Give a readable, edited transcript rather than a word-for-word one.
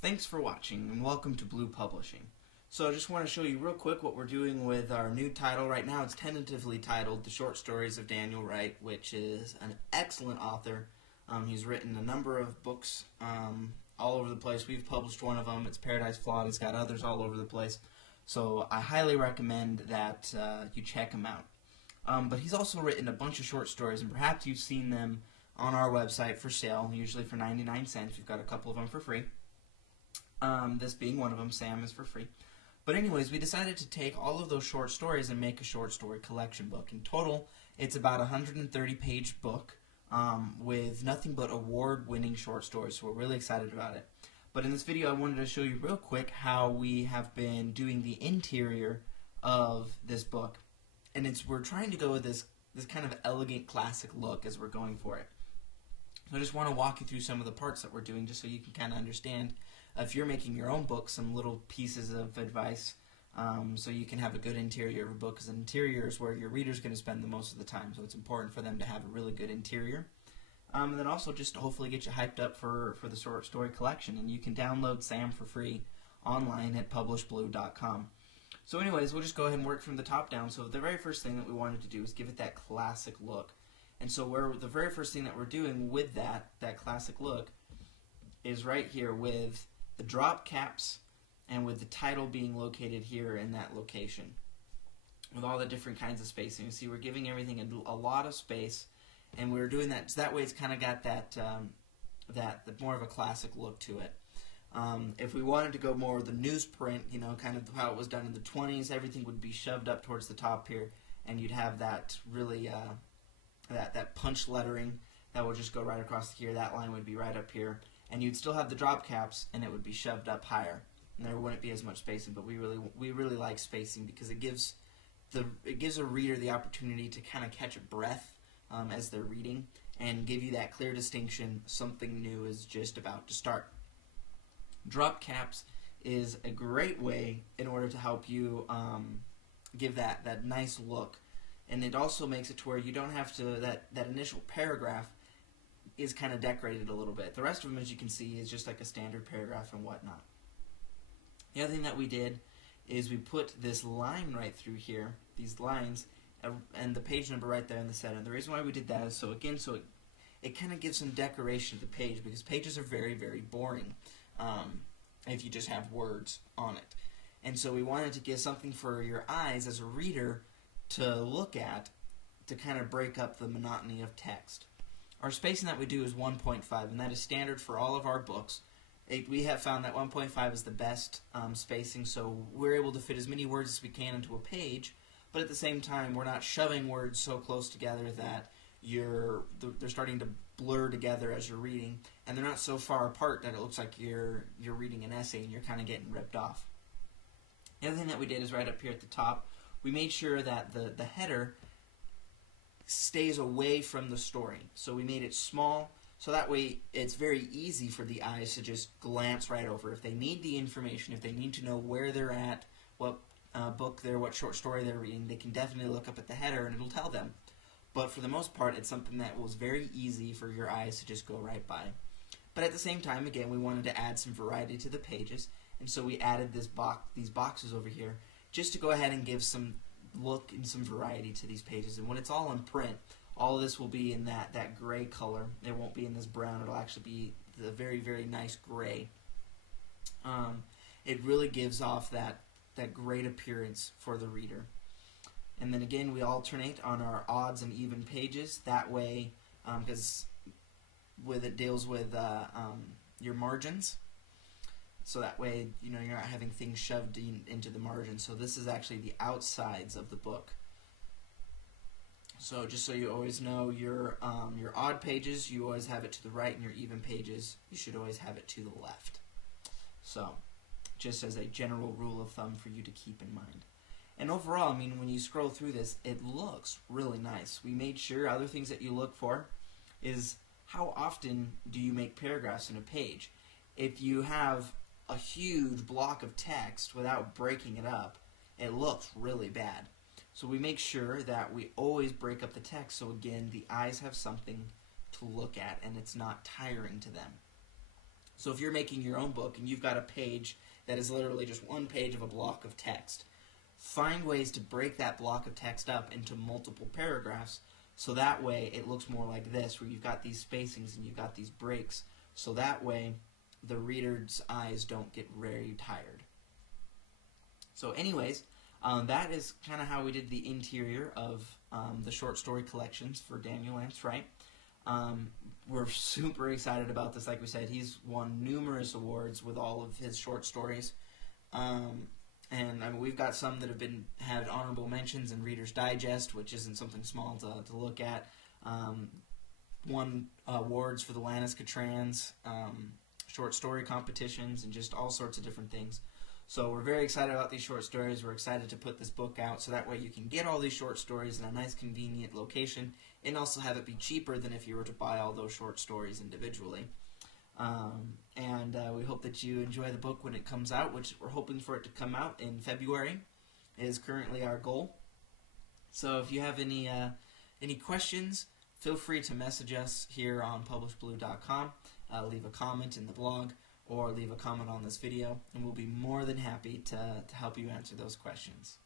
Thanks for watching and welcome to Blue Publishing. So I just want to show you real quick what we're doing with our new title. Right now it's tentatively titled The Short Stories of Daniel Wright, which is an excellent author. He's written a number of books all over the place. We've published one of them. It's Paradise Flawed. He's got others all over the place. So I highly recommend that you check him out. But he's also written a bunch of short stories, and perhaps you've seen them on our website for sale, usually for 99 cents. We've got a couple of them for free. This being one of them. Sam is for free. But anyways, we decided to take all of those short stories and make a short story collection book. In total, it's about a 130-page book with nothing but award-winning short stories, so we're really excited about it. But in this video, I wanted to show you real quick how we have been doing the interior of this book. And we're trying to go with this kind of elegant classic look as we're going for it. So I just want to walk you through some of the parts that we're doing just so you can kind of understand, if you're making your own book, some little pieces of advice so you can have a good interior of a book, because an interior is where your reader's going to spend the most of the time, so it's important for them to have a really good interior. And then also just to hopefully get you hyped up for the short story collection. And you can download Sam for free online at publishblue.com. So anyways, we'll just go ahead and work from the top down. So the very first thing that we wanted to do is give it that classic look. And so the very first thing that we're doing with that classic look is right here with the drop caps and with the title being located here in that location with all the different kinds of spacing. You see, we're giving everything a lot of space, and we're doing that so that way it's kind of got that more of a classic look to it. If we wanted to go more with the newsprint, you know, kind of how it was done in the 20s, everything would be shoved up towards the top here, and you'd have that really that punch lettering that would just go right across here. That line would be right up here, and you'd still have the drop caps, and it would be shoved up higher, and there wouldn't be as much spacing. But we really like spacing because it gives a reader the opportunity to kind of catch a breath as they're reading and give you that clear distinction. Something new is just about to start. Drop caps is a great way in order to help you give that nice look. And it also makes it to where you don't have to, that initial paragraph is kind of decorated a little bit. The rest of them, as you can see, is just like a standard paragraph and whatnot. The other thing that we did is we put this line right through here, these lines, and the page number right there in the center. The reason why we did that is so it kind of gives some decoration to the page, because pages are very, very boring if you just have words on it. And so we wanted to give something for your eyes as a reader to look at to kind of break up the monotony of text. Our spacing that we do is 1.5, and that is standard for all of our books. We have found that 1.5 is the best spacing, so we're able to fit as many words as we can into a page, but at the same time we're not shoving words so close together that they're starting to blur together as you're reading, and they're not so far apart that it looks like you're reading an essay and you're kind of getting ripped off. The other thing that we did is right up here at the top, we made sure that the header stays away from the story. So we made it small, so that way it's very easy for the eyes to just glance right over. If they need the information, if they need to know where they're at, what book what short story they're reading, they can definitely look up at the header and it'll tell them. But for the most part, it's something that was very easy for your eyes to just go right by. But at the same time, again, we wanted to add some variety to the pages, and so we added these boxes over here just to go ahead and give some look and some variety to these pages. And when it's all in print, all of this will be in that gray color. It won't be in this brown. It'll actually be the very, very nice gray. It really gives off that great appearance for the reader. And then again, we alternate on our odds and even pages. That way, because it deals with your margins. So that way, you know, you're not having things shoved into the margin. So this is actually the outsides of the book. So just so you always know, your odd pages, you always have it to the right, and your even pages, you should always have it to the left. So just as a general rule of thumb for you to keep in mind. And overall, I mean, when you scroll through this, it looks really nice. We made sure other things that you look for is how often do you make paragraphs in a page. If you have a huge block of text without breaking it up, it looks really bad. So we make sure that we always break up the text, so again, the eyes have something to look at and it's not tiring to them. So if you're making your own book and you've got a page that is literally just one page of a block of text, find ways to break that block of text up into multiple paragraphs, so that way it looks more like this, where you've got these spacings and you've got these breaks, so that way the reader's eyes don't get very tired. So anyways, that is kind of how we did the interior of the short story collections for Daniel Lance Wright. We're super excited about this. Like we said, he's won numerous awards with all of his short stories. And I mean, we've got some that have had honorable mentions in Reader's Digest, which isn't something small to look at. Won awards for the Lannis-Cutrans, short story competitions, and just all sorts of different things. So we're very excited about these short stories. We're excited to put this book out so that way you can get all these short stories in a nice, convenient location, and also have it be cheaper than if you were to buy all those short stories individually. We hope that you enjoy the book when it comes out, which we're hoping for it to come out in February, is currently our goal. So if you have any questions, feel free to message us here on PublishedBlue.com, leave a comment in the blog, or leave a comment on this video, and we'll be more than happy to help you answer those questions.